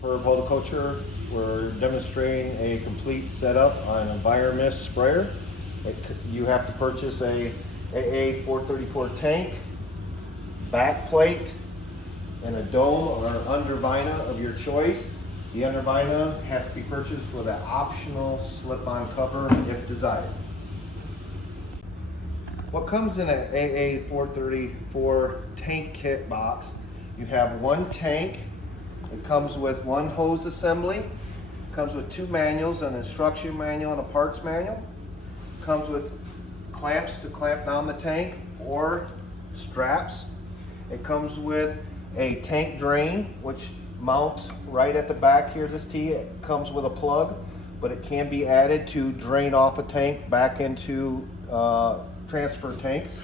For Horticulture, we're demonstrating a complete setup on an Enviromist sprayer. You have to purchase a AA 434 tank, back plate, and a dome or undervina of your choice. The undervina has to be purchased with an optional slip-on cover if desired. What comes in an AA 434 tank kit box, you have one tank. It comes with one hose assembly. It comes with two manuals, an instruction manual and a parts manual. It comes with clamps to clamp down the tank or straps. It comes with a tank drain, which mounts right at the back here. This T, it comes with a plug, but it can be added to drain off a tank back into transfer tanks.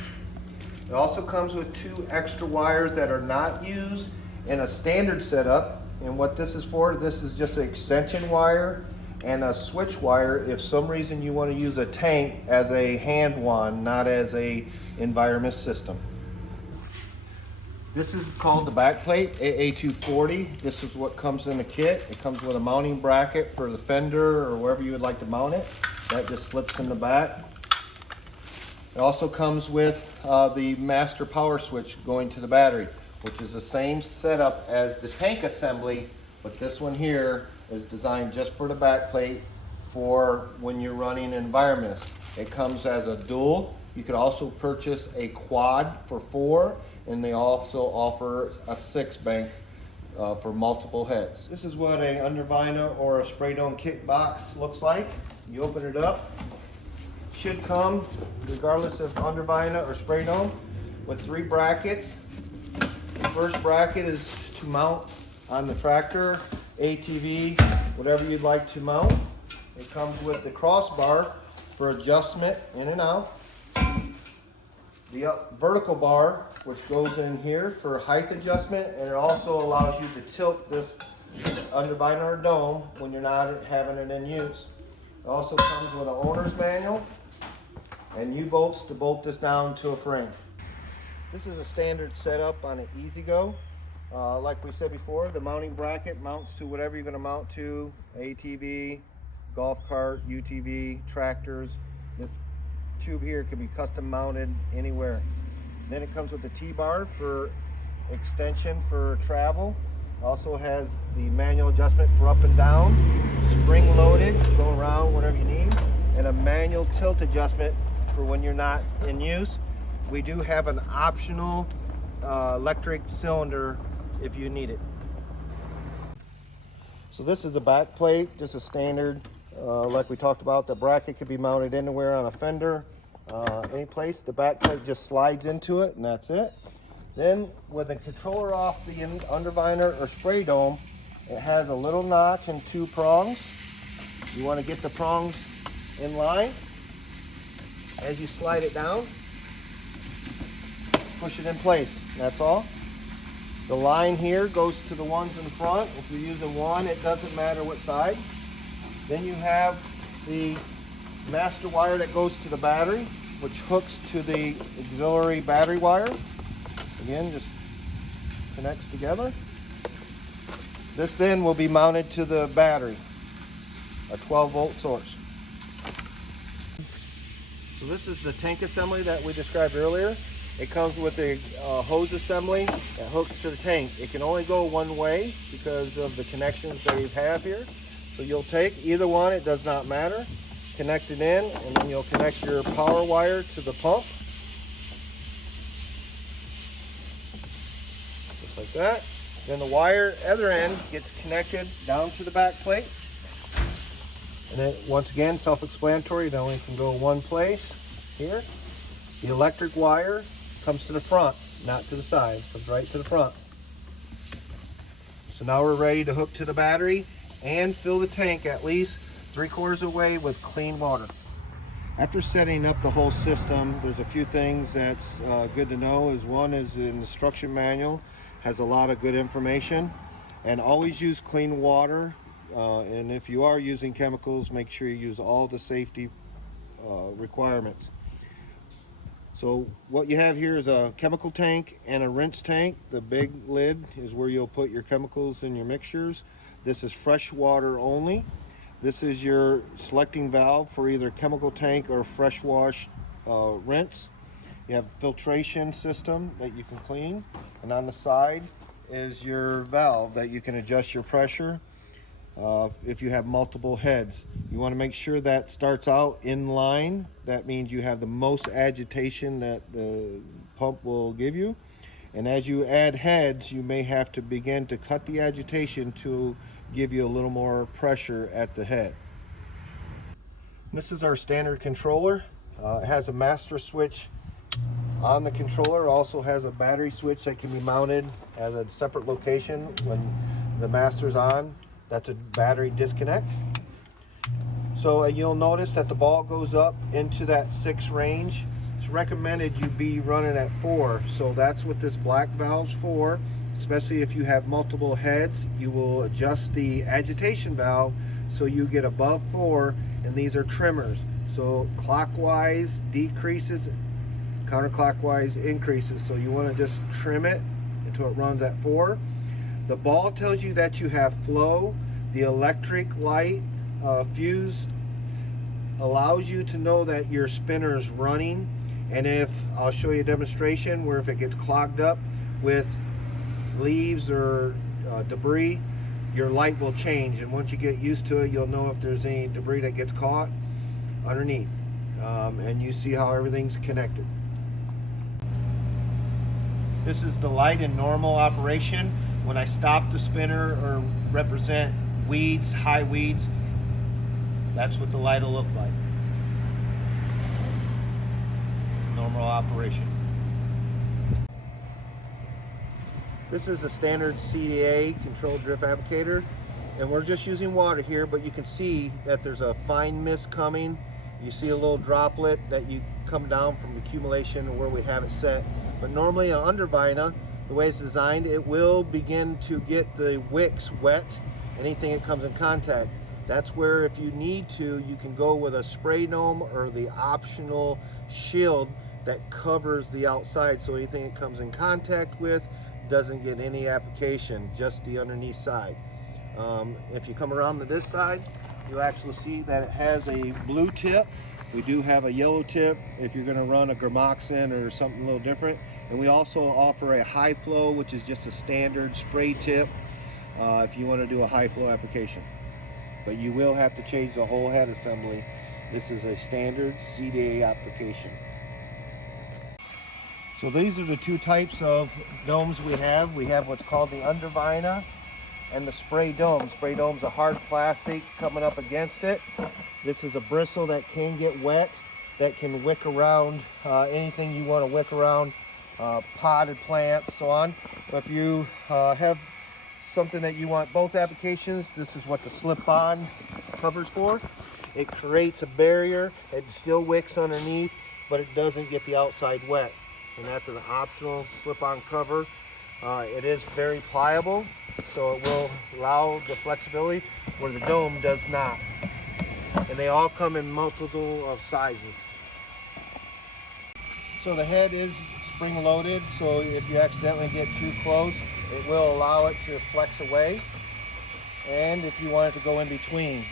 It also comes with two extra wires that are not used in a standard setup. And what this is for, this is just an extension wire and a switch wire if some reason you want to use a tank as a hand wand, not as a Enviromist system. This is called the back plate, AA240. This is what comes in the kit. It comes with a mounting bracket for the fender or wherever you would like to mount it. That just slips in the back. It also comes with the master power switch going to the battery, which is the same setup as the tank assembly, but this one here is designed just for the back plate for when you're running Enviromist. It comes as a dual. You could also purchase a quad for 4, and they also offer a 6 bank for multiple heads. This is what a undervina or a spray dome kit box looks like. You open it up. Should come, regardless of undervina or spray dome, with 3 brackets. The first bracket is to mount on the tractor, ATV, whatever you'd like to mount. It comes with the crossbar for adjustment in and out. The vertical bar, which goes in here for height adjustment, and it also allows you to tilt this undervina or dome when you're not having it in use. It also comes with an owner's manual and U-bolts to bolt this down to a frame. This is a standard setup on an E-Z-Go. Like we said before, the mounting bracket mounts to whatever you're going to mount to, ATV, golf cart, UTV, tractors. This tube here can be custom mounted anywhere. Then it comes with the T-bar for extension for travel. Also has the manual adjustment for up and down, spring loaded, go around whatever you need, and a manual tilt adjustment for when you're not in use. We do have an optional electric cylinder if you need it. So this is the back plate, just a standard, like we talked about. The bracket could be mounted anywhere on a fender, any place. The back plate just slides into it, and that's it. Then with the controller off the underviner or spray dome, it has a little notch and 2 prongs. You want to get the prongs in line. As you slide it down, push it in place. That's all. The line here goes to the ones in front. If you're using one, it doesn't matter what side. Then you have the master wire that goes to the battery, which hooks to the auxiliary battery wire. Again, just connects together. This then will be mounted to the battery, a 12-volt source. So this is the tank assembly that we described earlier. It comes with a hose assembly that hooks to the tank. It can only go one way because of the connections that we have here. So you'll take either one, it does not matter. Connect it in, and then you'll connect your power wire to the pump. Just like that. Then the wire, other end, gets connected down to the back plate. And then once again, self-explanatory, it only can go one place here. The electric wire comes to the front, not to the side, comes right to the front. So now we're ready to hook to the battery and fill the tank at least 3/4 of the way with clean water. After setting up the whole system, there's a few things that's good to know. One is the instruction manual has a lot of good information, and always use clean water. And if you are using chemicals, make sure you use all the safety requirements. So what you have here is a chemical tank and a rinse tank. The big lid is where you'll put your chemicals and your mixtures. This is fresh water only. This is your selecting valve for either chemical tank or fresh wash rinse. You have a filtration system that you can clean, and on the side is your valve that you can adjust your pressure. If you have multiple heads, you want to make sure that starts out in line. That means you have the most agitation that the pump will give you. And as you add heads, you may have to begin to cut the agitation to give you a little more pressure at the head. This is our standard controller. It has a master switch on the controller. It also has a battery switch that can be mounted at a separate location when the master's on. That's a battery disconnect. So you'll notice that the ball goes up into that 6 range. It's recommended you be running at 4, so that's what this black valve's for. Especially if you have multiple heads, you will adjust the agitation valve so you get above 4, and these are trimmers. So clockwise decreases, counterclockwise increases, so you want to just trim it until it runs at 4. The ball tells you that you have flow. The electric light fuse allows you to know that your spinner is running. And if I'll show you a demonstration where if it gets clogged up with leaves or debris, your light will change. And once you get used to it, you'll know if there's any debris that gets caught underneath. And you see how everything's connected. This is the light in normal operation. When I stop the spinner or represent weeds, high weeds, that's what the light will look like. Normal operation. This is a standard CDA controlled drift applicator, and we're just using water here, but you can see that there's a fine mist coming. You see a little droplet that you come down from accumulation where we have it set. But normally an Enviromist, the way it's designed, it will begin to get the wicks wet, anything it comes in contact. That's where if you need to, you can go with a spray dome or the optional shield that covers the outside, so anything it comes in contact with doesn't get any application, just the underneath side. If you come around to this side, you'll actually see that it has a blue tip. We do have a yellow tip if you're going to run a gramoxin or something a little different. And we also offer a high flow, which is just a standard spray tip if you want to do a high flow application. But you will have to change the whole head assembly. This is a standard CDA application. So these are the two types of domes we have. We have what's called the Enviromist and the spray dome. Spray dome's a hard plastic coming up against it. This is a bristle that can get wet, that can wick around anything you want to wick around, potted plants, so on. But if you have something that you want both applications, this is what the slip-on covers for. It creates a barrier. It still wicks underneath, but it doesn't get the outside wet. And that's an optional slip-on cover. It is very pliable, so it will allow the flexibility where the dome does not. And they all come in multiple of sizes. So the head is spring loaded, so if you accidentally get too close, it will allow it to flex away. And if you want it to go in between,